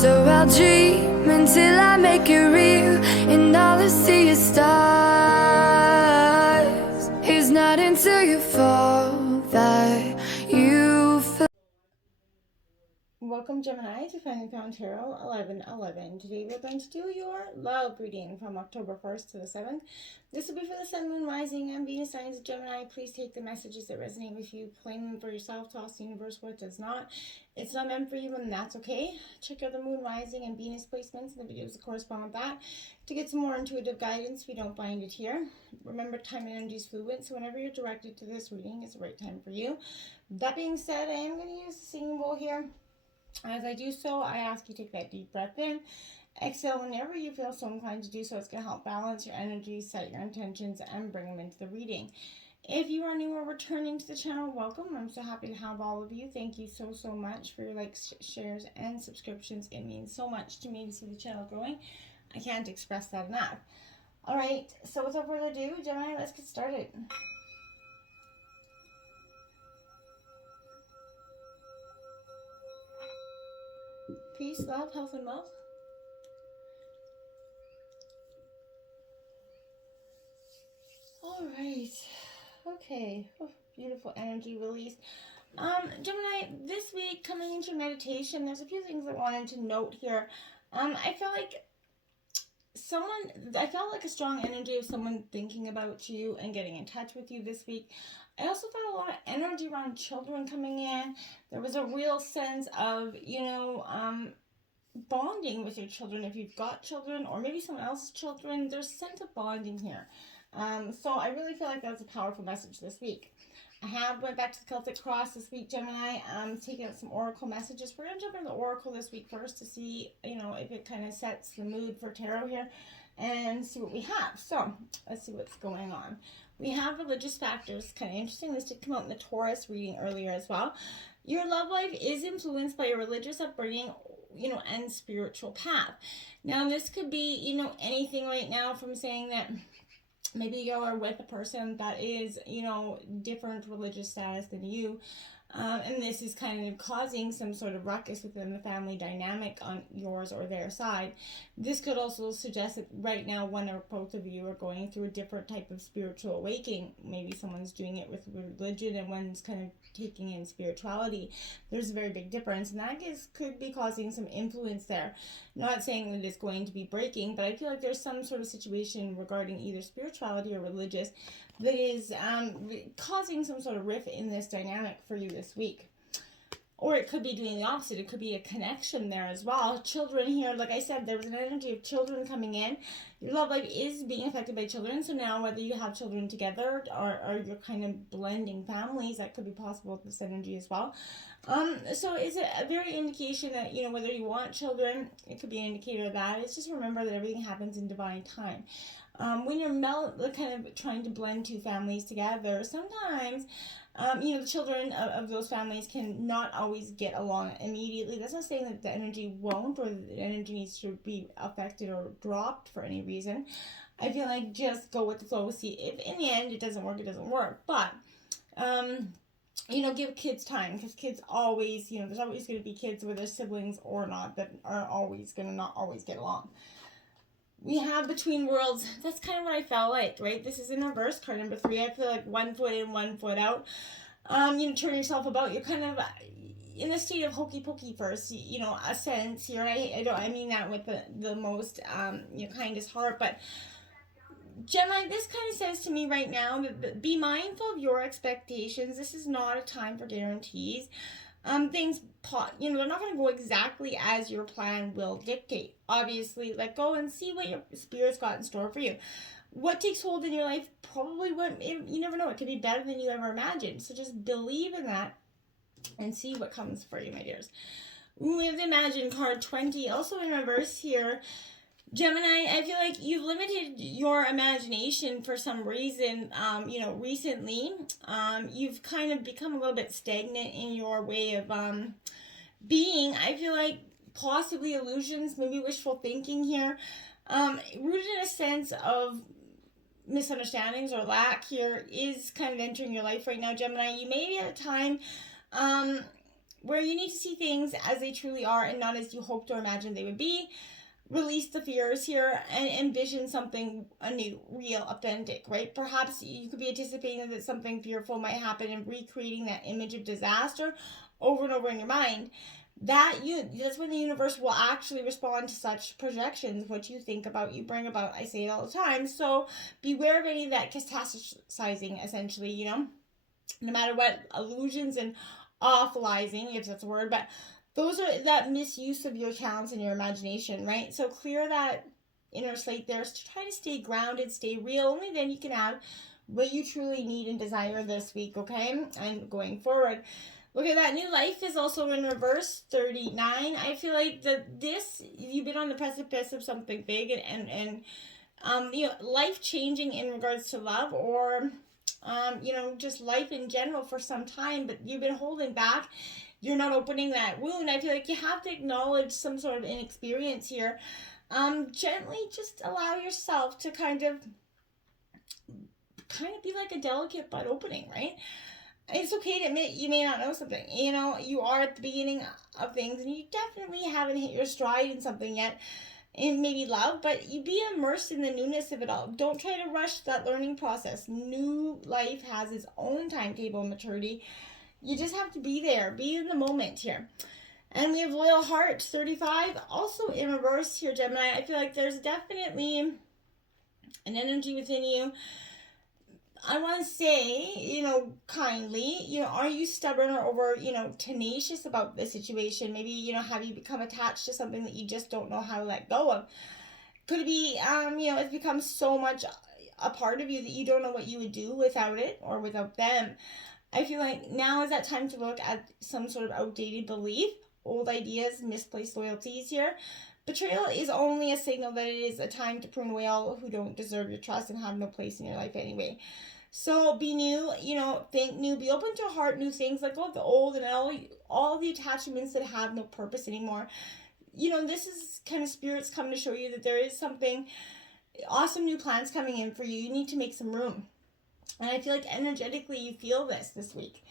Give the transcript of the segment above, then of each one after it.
So I'll dream until I make it real, and all I see is stars. It's not until you fall that you feel. Welcome, Gemini, to Finding Found Tarot 11/11. Today we're going to do your love reading from October 1st to the 7th. This will be for the Sun, Moon, Rising, and Venus signs of Gemini. Please take the messages that resonate with you, claim them for yourself, toss the universe what does not. It's not meant for you, and that's okay. Check out the Moon, Rising, and Venus placements in the videos that correspond with that to get some more intuitive guidance if you don't find it here. Remember, time and energy is fluid, so whenever you're directed to this reading, it's the right time for you. That being said, I am going to use the singing bowl here. As I do so, I ask you to take that deep breath in. Exhale whenever you feel so inclined to do so. It's going to help balance your energy, set your intentions, and bring them into the reading. If you are new or returning to the channel, welcome. I'm so happy to have all of you. Thank you so much for your likes, shares, and subscriptions. It means so much to me to see the channel growing. I can't express that enough. All right, so without further ado, Gemini, let's get started. Peace, love, health, and wealth. All right. Okay. Oh, beautiful energy release. Gemini, this week coming into meditation, there's a few things I wanted to note here. I felt like a strong energy of someone thinking about you and getting in touch with you this week. I also felt a lot of energy around children coming in. There was a real sense of, bonding with your children if you've got children, or maybe someone else's children. There's a sense of bonding here. So I really feel like that's a powerful message this week. I went back to the Celtic Cross this week, Gemini, taking out some oracle messages. We're going to jump into the oracle this week first to see, if it kind of sets the mood for tarot here and see what we have. So let's see what's going on. We have religious factors, kind of interesting. This did come out in the Taurus reading earlier as well. Your love life is influenced by your religious upbringing, and spiritual path. Now, this could be, anything right now from saying that maybe you're with a person that is, different religious status than you. And this is kind of causing some sort of ruckus within the family dynamic on yours or their side. This could also suggest that right now one or both of you are going through a different type of spiritual awakening. Maybe someone's doing it with religion and one's kind of taking in spirituality. There's a very big difference, and that could be causing some influence there. Not saying that it's going to be breaking, but I feel like there's some sort of situation regarding either spirituality or religious that is causing some sort of rift in this dynamic for you this week. Or it could be doing the opposite. It could be a connection there as well. Children here, like I said, there was an energy of children coming in. Your love life is being affected by children. So now whether you have children together or you're kind of blending families, that could be possible with this energy as well. So it's a very indication that, whether you want children, it could be an indicator of that. It's just remember that everything happens in divine time. When you're kind of trying to blend two families together, sometimes the children of those families can not always get along immediately. That's not saying that the energy won't, or the energy needs to be affected or dropped for any reason. I feel like just go with the flow. See, if in the end it doesn't work, it doesn't work. But give kids time, because kids always, there's always going to be kids, whether siblings or not, that are always going to not always get along. We have Between Worlds. That's kind of what I felt like, right? This is in reverse, card number 3. I feel like 1 foot in, 1 foot out. Turn yourself about. You're kind of in a state of hokey pokey first, a sense here. I mean that with the most, kindest heart. But Gemini, this kind of says to me right now that be mindful of your expectations. This is not a time for guarantees. They're not going to go exactly as your plan will dictate. Obviously, let go and see what your spirit's got in store for you. What takes hold in your life, probably you never know. It could be better than you ever imagined. So just believe in that and see what comes for you, my dears. We have the Imagine card 20, also in reverse here. Gemini, I feel like you've limited your imagination for some reason, recently. You've kind of become a little bit stagnant in your way of being. I feel like possibly illusions, maybe wishful thinking here, rooted in a sense of misunderstandings or lack here is kind of entering your life right now, Gemini. You may be at a time where you need to see things as they truly are and not as you hoped or imagined they would be. Release the fears here and envision something anew, real, authentic, right? Perhaps you could be anticipating that something fearful might happen and recreating that image of disaster over and over in your mind. That's when the universe will actually respond to such projections. What you think about, you bring about. I say it all the time. So beware of any of that catastrophizing, essentially, you know, no matter what illusions and awfulizing, if that's a word, but those are that misuse of your talents and your imagination, right? So clear that inner slate there to try to stay grounded, stay real. Only then you can have what you truly need and desire this week, okay? And going forward. Look at that. New life is also in reverse, 39. I feel like you've been on the precipice of something big and you know, life changing in regards to love or, you know, just life in general for some time, but you've been holding back. You're not opening that wound. I feel like you have to acknowledge some sort of inexperience here. Gently just allow yourself to kind of be like a delicate bud opening, right? It's okay to admit you may not know something. You know, you are at the beginning of things and you definitely haven't hit your stride in something yet, in maybe love, but you be immersed in the newness of it all. Don't try to rush that learning process. New life has its own timetable and maturity. You just have to be there, be in the moment here. And we have loyal heart, 35, also in reverse here, Gemini. I feel like there's definitely an energy within you. I want to say, you know, kindly, you know, are you stubborn or over, you know, tenacious about the situation? Maybe, you know, have you become attached to something that you just don't know how to let go of? Could it be, you know, it's become so much a part of you that you don't know what you would do without it or without them. I feel like now is that time to look at some sort of outdated belief, old ideas, misplaced loyalties here. Betrayal is only a signal that it is a time to prune away all who don't deserve your trust and have no place in your life anyway. So be new, you know, think new, be open to heart new things, let go of the old and all the attachments that have no purpose anymore. You know, this is kind of spirits come to show you that there is something awesome new plans coming in for you. You need to make some room. And I feel like energetically you feel this week.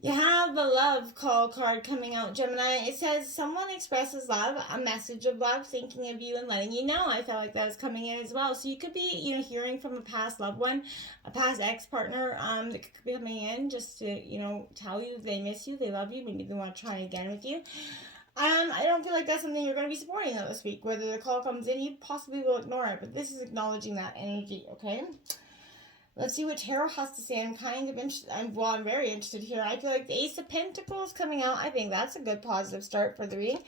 You have the love call card coming out, Gemini. It says someone expresses love, a message of love, thinking of you and letting you know. I felt like that was coming in as well. So you could be, you know, hearing from a past loved one, a past ex-partner that could be coming in just to, you know, tell you they miss you, they love you, maybe they want to try again with you. I don't feel like that's something you're going to be supporting though this week. Whether the call comes in, you possibly will ignore it, but this is acknowledging that energy, okay? Let's see what Tarot has to say. I'm kind of interested. I'm very interested here. I feel like the Ace of Pentacles coming out. I think that's a good positive start for the reading.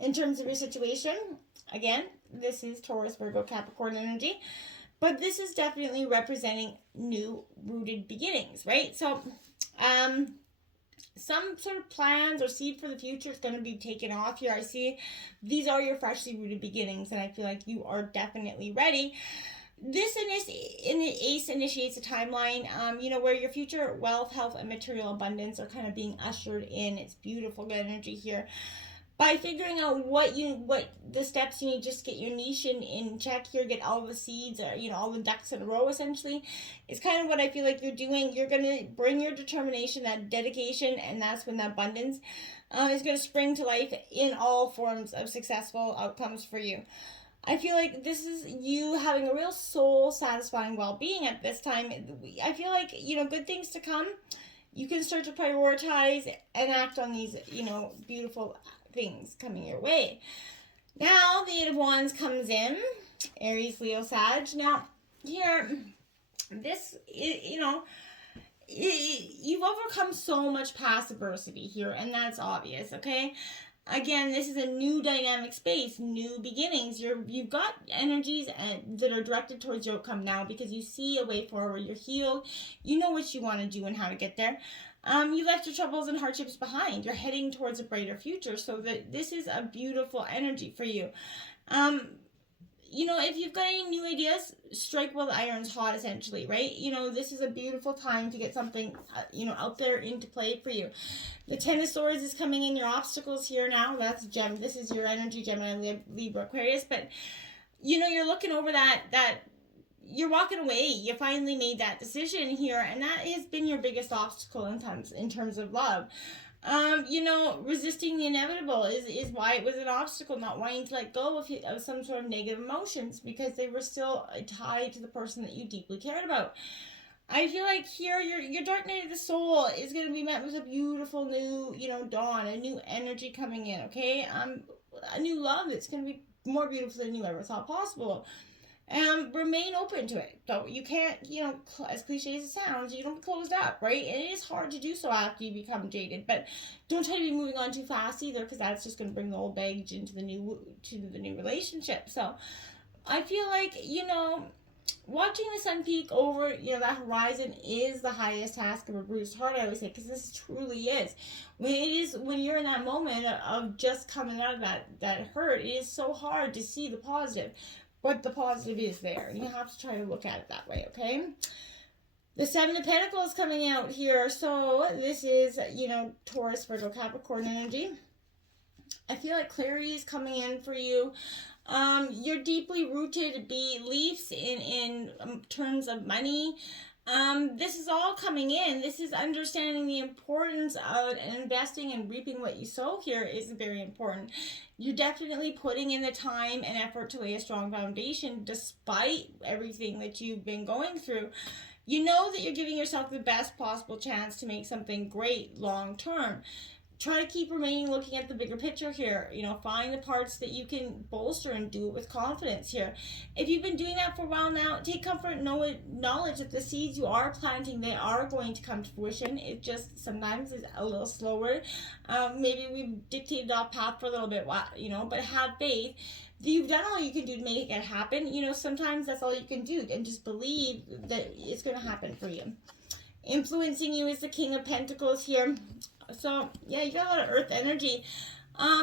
In terms of your situation, again, this is Taurus, Virgo, Capricorn energy. But this is definitely representing new rooted beginnings, right? So, some sort of plans or seed for the future is going to be taken off here. I see these are your freshly rooted beginnings, and I feel like you are definitely ready. This Ace initiates a timeline, you know, where your future wealth, health, and material abundance are kind of being ushered in. It's beautiful, good energy here. By figuring out what the steps you need, just get your niche in check here, get all the seeds, or, you know, all the ducks in a row, essentially, is kind of what I feel like you're doing. You're going to bring your determination, that dedication, and that's when the abundance is going to spring to life in all forms of successful outcomes for you. I feel like this is you having a real soul-satisfying well-being at this time. I feel like, you know, good things to come. You can start to prioritize and act on these, you know, beautiful things coming your way. Now, the Eight of Wands comes in. Aries, Leo, Sag. Now, here, this, you know, you've overcome so much past adversity here, and that's obvious, okay? Again, this is a new dynamic space, new beginnings. You've got energies that are directed towards your outcome now because you see a way forward. You're healed. You know what you want to do and how to get there. You left your troubles and hardships behind. You're heading towards a brighter future. So that this is a beautiful energy for you. You know, if you've got any new ideas, strike while the iron's hot, essentially, right? You know, this is a beautiful time to get something, you know, out there into play for you. The Ten of Swords is coming in. Your obstacles here now. That's This is your energy, Gemini, Libra, Aquarius. But, you know, you're looking over that you're walking away. You finally made that decision here. And that has been your biggest obstacle in terms of love. You know, resisting the inevitable is why it was an obstacle, not wanting to let go of some sort of negative emotions because they were still tied to the person that you deeply cared about. I feel like here your dark night of the soul is going to be met with a beautiful new, you know, dawn, a new energy coming in, okay? A new love that's going to be more beautiful than you ever thought possible. Remain open to it. So you can't, you know, as cliche as it sounds, you don't be closed up, right? And it is hard to do so after you become jaded, but don't try to be moving on too fast either, because that's just going to bring the old baggage into the new relationship. So I feel like, you know, watching the sun peak over, you know, that horizon is the highest task of a bruised heart, I always say, because this truly is. When you're in that moment of just coming out of that hurt, it is so hard to see the positive. But the positive is there, and you have to try to look at it that way, okay? The Seven of Pentacles coming out here. So this is, you know, Taurus, Virgo, Capricorn energy. I feel like clarity is coming in for you. Your deeply rooted beliefs in terms of money. This is all coming in. This is understanding the importance of investing and reaping what you sow here is very important. You're definitely putting in the time and effort to lay a strong foundation despite everything that you've been going through. You know that you're giving yourself the best possible chance to make something great long term. Try to keep remaining looking at the bigger picture here. You know, find the parts that you can bolster and do it with confidence here. If you've been doing that for a while now, take comfort in knowledge that the seeds you are planting, they are going to come to fruition. It just sometimes is a little slower. Maybe we've dictated off path for a little bit, you know, but have faith. You've done all you can do to make it happen. You know, sometimes that's all you can do, and just believe that it's going to happen for you. Influencing you is the King of Pentacles here. So, yeah, you got a lot of earth energy.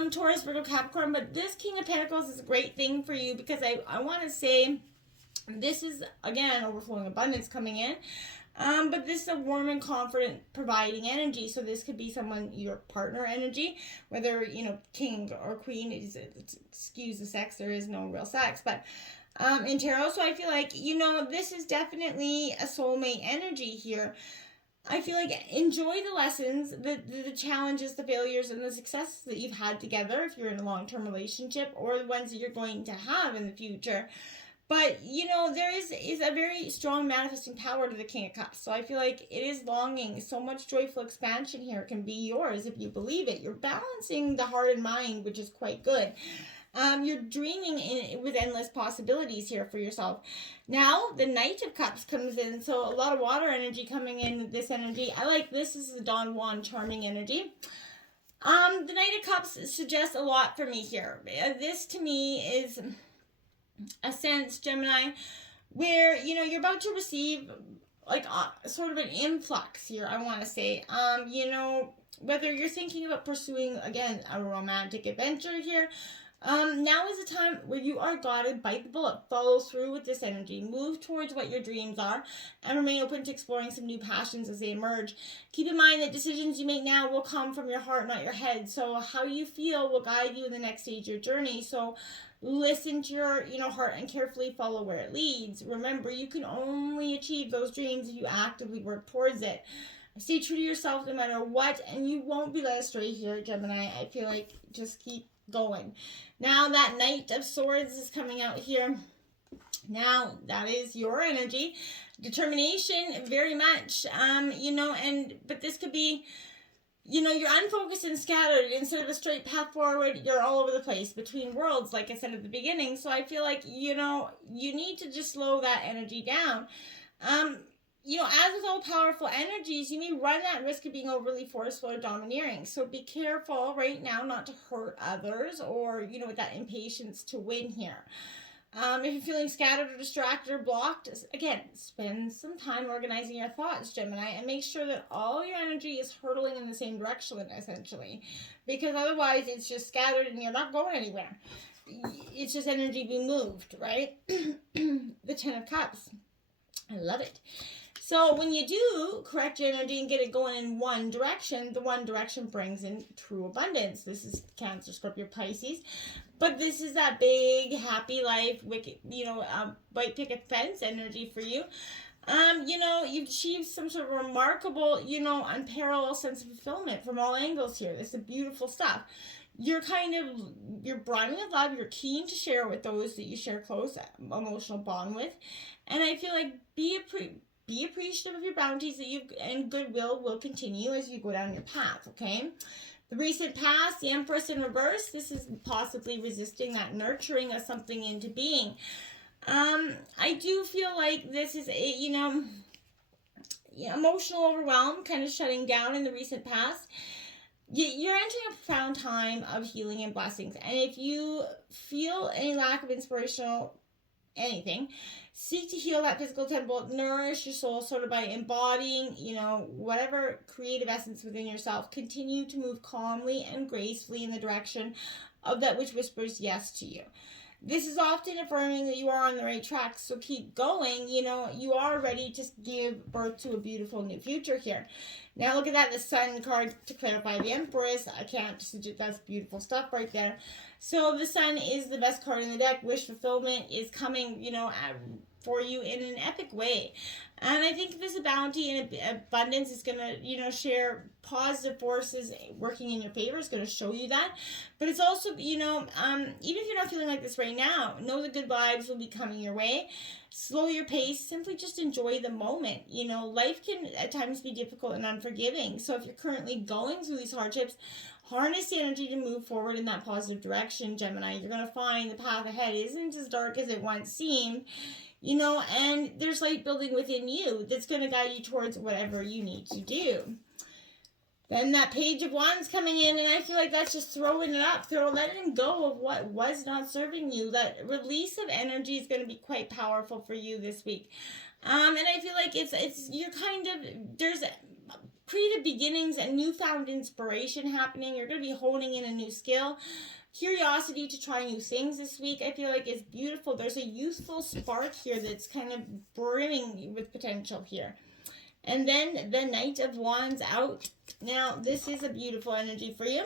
Taurus, Virgo, Capricorn. But this King of Pentacles is a great thing for you because I want to say this is, again, overflowing abundance coming in. But this is a warm and confident providing energy. So this could be someone, your partner energy, whether, you know, king or queen. Excuse the sex. There is no real sex. But in tarot, so I feel like, you know, this is definitely a soulmate energy here. I feel like enjoy the lessons, the challenges, the failures, and the successes that you've had together if you're in a long-term relationship, or the ones that you're going to have in the future. But, you know, there is a very strong manifesting power to the King of Cups. So I feel like it is longing. So much joyful expansion here can be yours if you believe it. You're balancing the heart and mind, which is quite good. You're dreaming with endless possibilities here for yourself. Now, the Knight of Cups comes in, so a lot of water energy coming in with this energy. I like this. This is the Don Juan charming energy. The Knight of Cups suggests a lot for me here. This, to me, is a sense, Gemini, where, you know, you're about to receive, like, sort of an influx here, I want to say. You know, whether you're thinking about pursuing, again, a romantic adventure here, now is the time where you are got to bite the bullet, follow through with this energy, move towards what your dreams are, and remain open to exploring some new passions as they emerge. Keep in mind that decisions you make now will come from your heart, not your head. So how you feel will guide you in the next stage of your journey. So listen to your, you know, heart and carefully follow where it leads. Remember, you can only achieve those dreams if you actively work towards it. Stay true to yourself no matter what, and you won't be led astray here, Gemini. I feel like just keep going. Now that Knight of Swords is coming out here. Now that is your energy, determination, very much. You know, but this could be, you know, you're unfocused and scattered. Instead of a straight path forward, you're all over the place between worlds, like I said at the beginning. So I feel like, you know, you need to just slow that energy down. You know, as with all powerful energies, you may run that risk of being overly forceful or domineering. So be careful right now not to hurt others, or, you know, with that impatience to win here. If you're feeling scattered or distracted or blocked, again, spend some time organizing your thoughts, Gemini, and make sure that all your energy is hurtling in the same direction, essentially. Because otherwise, it's just scattered and you're not going anywhere. It's just energy being moved, right? The Ten of Cups. I love it. So when you do correct your energy and get it going in one direction, the one direction brings in true abundance. This is Cancer, Scorpio, Pisces. But this is that big, happy life, wicked, you know, white picket fence energy for you. You've achieved some sort of remarkable, unparalleled sense of fulfillment from all angles here. This is beautiful stuff. You're brimming with love. You're keen to share with those that you share close emotional bond with, and I feel like be appreciative of your bounties that you and goodwill will continue as you go down your path. Okay. The recent past, the Empress in reverse. This is possibly resisting that nurturing of something into being. I do feel like this is emotional overwhelm, kind of shutting down in the recent past. You're entering a profound time of healing and blessings, and if you feel any lack of inspirational anything, seek to heal that physical temple, nourish your soul sort of by embodying, whatever creative essence within yourself. Continue to move calmly and gracefully in the direction of that which whispers yes to you. This is often affirming that you are on the right track, so keep going. You are ready to give birth to a beautiful new future here. Now look at that, the Sun card to clarify the Empress. I can't suggest, that's beautiful stuff right there. So the Sun is the best card in the deck. Wish fulfillment is coming, for you in an epic way. And I think this bounty and abundance is going to, share positive forces working in your favor. It's going to show you that. But it's also, even if you're not feeling like this right now, know the good vibes will be coming your way. Slow your pace. Simply just enjoy the moment. Life can at times be difficult and unforgiving. So if you're currently going through these hardships, harness the energy to move forward in that positive direction, Gemini. You're going to find the path ahead isn't as dark as it once seemed. And there's light building within you that's going to guide you towards whatever you need to do. Then that Page of Wands coming in, and I feel like that's just throwing it up, letting go of what was not serving you. That release of energy is going to be quite powerful for you this week. And I feel like there's creative beginnings and newfound inspiration happening. You're going to be honing in a new skill. Curiosity to try new things this week, I feel like, is beautiful. There's a youthful spark here that's kind of brimming with potential here. And then the Knight of Wands out. Now, this is a beautiful energy for you.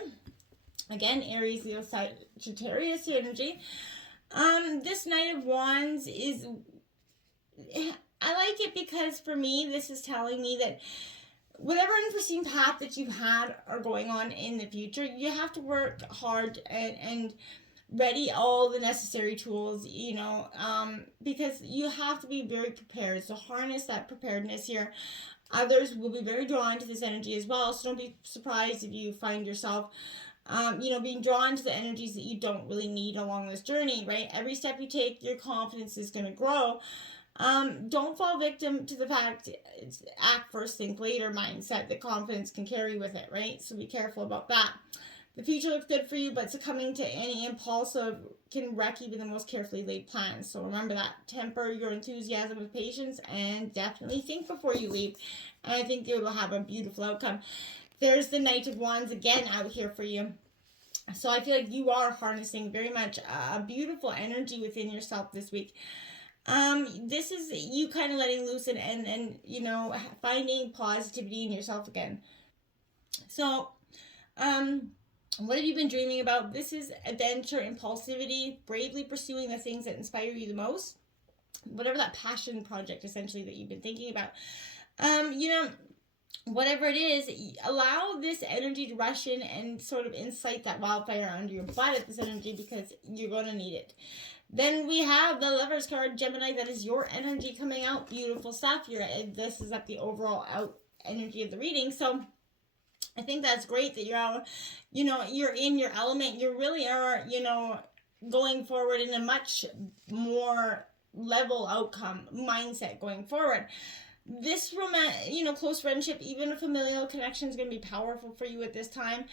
Again, Aries, Leo, Sagittarius energy. This Knight of Wands is... I like it because, for me, this is telling me that whatever unforeseen path that you've had or going on in the future, you have to work hard and ready all the necessary tools, because you have to be very prepared. So harness that preparedness here. Others will be very drawn to this energy as well. So don't be surprised if you find yourself, being drawn to the energies that you don't really need along this journey, right? Every step you take, your confidence is going to grow. Don't fall victim to the fact it's act first, think later mindset that confidence can carry with it, right? So be careful about that. The future looks good for you, but succumbing to any impulsive can wreck even the most carefully laid plans. So remember that. Temper your enthusiasm with patience and definitely think before you leap. And I think you will have a beautiful outcome. There's the Knight of Wands again out here for you. So I feel like you are harnessing very much a beautiful energy within yourself this week. This is you kind of letting loose and finding positivity in yourself again. So, what have you been dreaming about? This is adventure, impulsivity, bravely pursuing the things that inspire you the most. Whatever that passion project essentially that you've been thinking about. Whatever it is, allow this energy to rush in and sort of incite that wildfire under your butt at this energy, because you're going to need it. Then we have the Lovers card, Gemini. That is your energy coming out. Beautiful stuff. This is up the overall out energy of the reading. So I think that's great that you're out, you're in your element. You really are, going forward in a much more level outcome mindset going forward. This close friendship, even a familial connection, is going to be powerful for you at this time.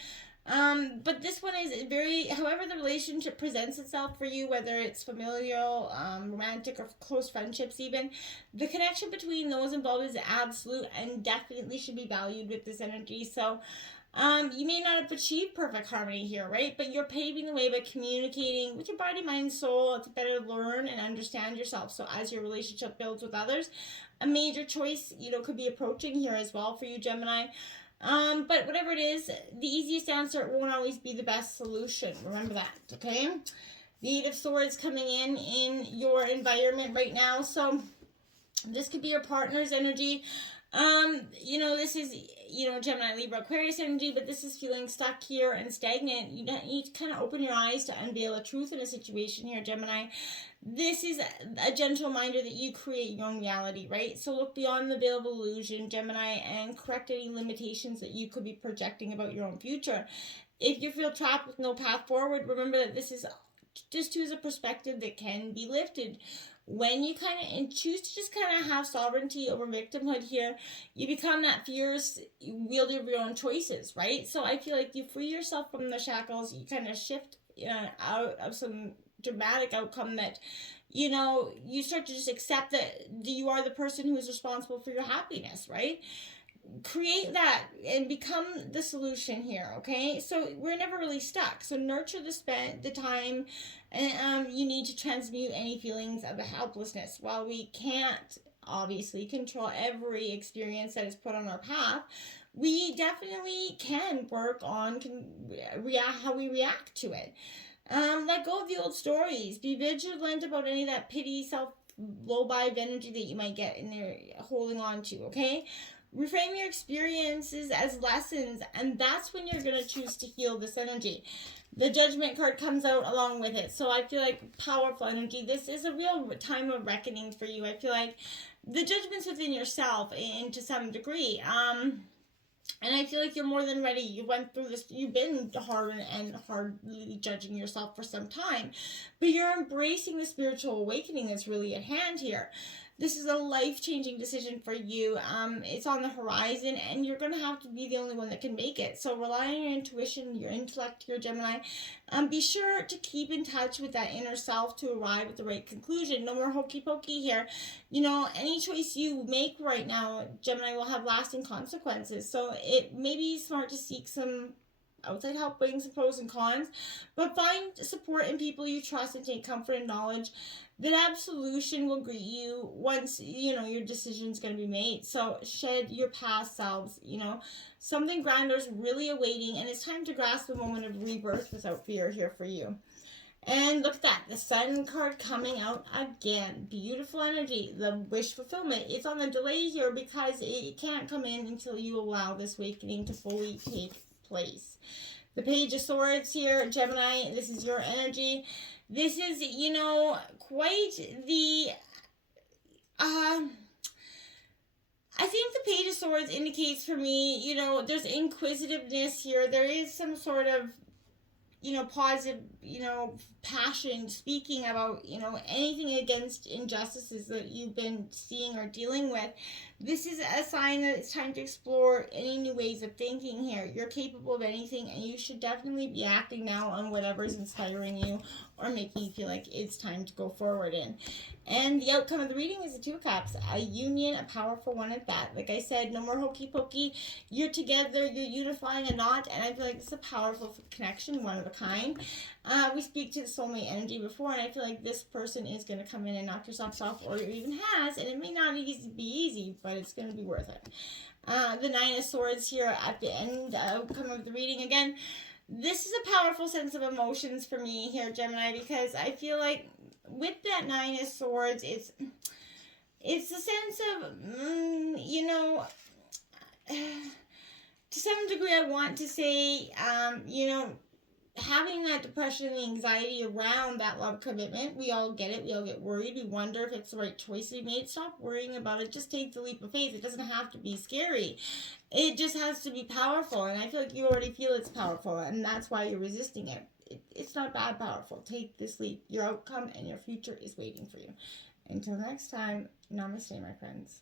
But this one is very, however the relationship presents itself for you, whether it's familial, romantic, or close friendships even, the connection between those involved is absolute and definitely should be valued with this energy. So, you may not have achieved perfect harmony here, right? But you're paving the way by communicating with your body, mind, soul to better learn and understand yourself. So as your relationship builds with others, a major choice, could be approaching here as well for you, Gemini. But whatever it is, the easiest answer won't always be the best solution. Remember that, okay? The Eight of Swords coming in your environment right now. So This could be your partner's energy. This is, Gemini, Libra, Aquarius energy, but this is feeling stuck here and stagnant. You need to kind of open your eyes to unveil a truth in a situation here, Gemini. This is a gentle reminder that you create your own reality, right? So look beyond the veil of illusion, Gemini, and correct any limitations that you could be projecting about your own future. If you feel trapped with no path forward, remember that this is just a perspective that can be lifted. When you kind of choose to just kind of have sovereignty over victimhood here, you become that fierce wielder of your own choices, right? So I feel like you free yourself from the shackles, you kind of shift out of some dramatic outcome that, you start to just accept that you are the person who is responsible for your happiness, right? Create that and become the solution here, okay? So we're never really stuck. So nurture the time and you need to transmute any feelings of helplessness. While we can't obviously control every experience that is put on our path, we definitely can work on how we react to it. Let go of the old stories. Be vigilant about any of that pity, low vibe energy that you might get in there holding on to, okay? Reframe your experiences as lessons, and that's when you're going to choose to heal this energy. The Judgment card comes out along with it, so I feel like powerful energy. This is a real time of reckoning for you. I feel like the judgment's within yourself to some degree. And I feel like you're more than ready. You went through this. You've been hardly judging yourself for some time. But you're embracing the spiritual awakening that's really at hand here. This is a life-changing decision for you. It's on the horizon, and you're going to have to be the only one that can make it. So rely on your intuition, your intellect, your Gemini. Be sure to keep in touch with that inner self to arrive at the right conclusion. No more hokey pokey here. Any choice you make right now, Gemini, will have lasting consequences. So it may be smart to seek some outside help, weighing some pros and cons, but find support in people you trust and take comfort in knowledge that absolution will greet you once your decision's going to be made. So shed your past selves. Something grander is really awaiting, and it's time to grasp the moment of rebirth without fear here for you. And look at that, the Sun card coming out again. Beautiful energy, the wish fulfillment. It's on the delay here because it can't come in until you allow this awakening to fully take place. The Page of Swords here, Gemini, this is your energy. This is, quite the, I think the Page of Swords indicates for me, there's inquisitiveness here. There is some sort of, positive, passion, speaking about, anything against injustices that you've been seeing or dealing with. This is a sign that it's time to explore any new ways of thinking here. You're capable of anything, and you should definitely be acting now on whatever's inspiring you or making you feel like it's time to go forward in. And the outcome of the reading is the Two of Cups, a union, a powerful one at that. Like I said, no more hokey pokey. You're together, you're unifying a knot, and I feel like it's a powerful connection, one of a kind. We speak to the soulmate energy before, and I feel like this person is going to come in and knock your socks off, or even has, and it may not be easy, but it's going to be worth it. The Nine of Swords here at the end, outcome of the reading again. This is a powerful sense of emotions for me here, Gemini, because I feel like with that Nine of Swords, it's a sense of, to some degree I want to say, having that depression and anxiety around that love commitment. We all get it. We all get worried. We wonder if it's the right choice we made. Stop worrying about it. Just take the leap of faith. It doesn't have to be scary. It just has to be powerful. And I feel like you already feel it's powerful, and that's why you're resisting it. It's not bad powerful. Take this leap. Your outcome and your future is waiting for you. Until next time, namaste, my friends.